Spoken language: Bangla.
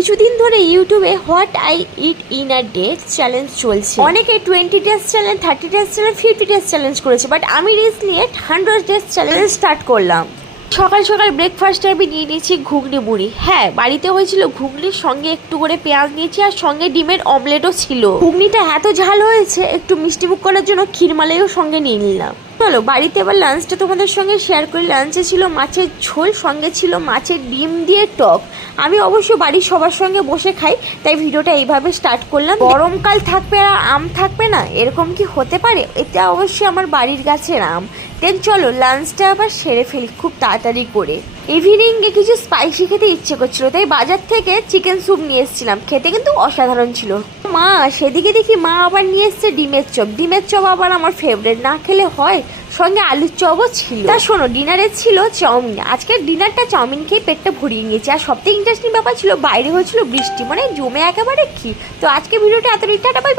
কিছুদিন ধরে ইউটিউবে what I it in a day challenge চলছে। অনেকে 20 days challenge, 30 days challenge, 50 days challenge করেছে, বাট আমি রিস্ক নিয়ে 100 ডেজ চ্যালেঞ্জ স্টার্ট করলাম। সকাল সকাল ব্রেকফাস্টে আমি নিয়ে নিয়েছি ঘুগনি মুড়ি। হ্যাঁ, বাড়িতে হয়েছিল ঘুগনির সঙ্গে একটু করে পেঁয়াজ নিয়েছি, আর সঙ্গে ডিমের অমলেটও ছিল। ঘুগনিটা এত ঝাল হয়েছে, একটু মিষ্টিমুখ করার জন্য ক্ষীরমালাইও সঙ্গে নিয়ে নিলাম। চলো বাড়িতে এবার লাঞ্চটা তোমাদের সঙ্গে শেয়ার করি। লাঞ্চে ছিল মাছের ঝোল, সঙ্গে ছিল মাছের ডিম দিয়ে টক। আমি অবশ্য বাড়ির সবার সঙ্গে বসে খাই, তাই ভিডিওটা এইভাবে স্টার্ট করলাম। গরমকাল থাকবে আর আম থাকবে না, এরকম কি হতে পারে? এটা অবশ্যই আমার বাড়ির গাছের আম। দেন চলো লাঞ্চটা আবার সেরে ফেলি খুব তাড়াতাড়ি করে। ইভিনিংয়ে কিছু স্পাইসি খেতে ইচ্ছে করছিল, তাই বাজার থেকে চিকেন স্যুপ নিয়ে এসেছিলাম। খেতে কিন্তু অসাধারণ ছিল। মা সেদিকে দেখি মা আবার নিয়ে এসছে ডিমের চপ। ডিমের চপ আবার আমার ফেভারিট, না খেলে হয়। সঙ্গে আলুর চপও ছিল। তা শোনো, ডিনারে ছিল চাউমিন। আজকের ডিনারটা চাউমিন খেয়ে পেটটা ভরিয়ে নিয়েছি। আর সবথেকে ইন্টারেস্টিং ব্যাপার ছিল, বাইরে হয়েছিল বৃষ্টি, মানে জমে একেবারে ক্ষীর। তো আজকে ভিডিওটা এতটাই, টাটা বাই বাই।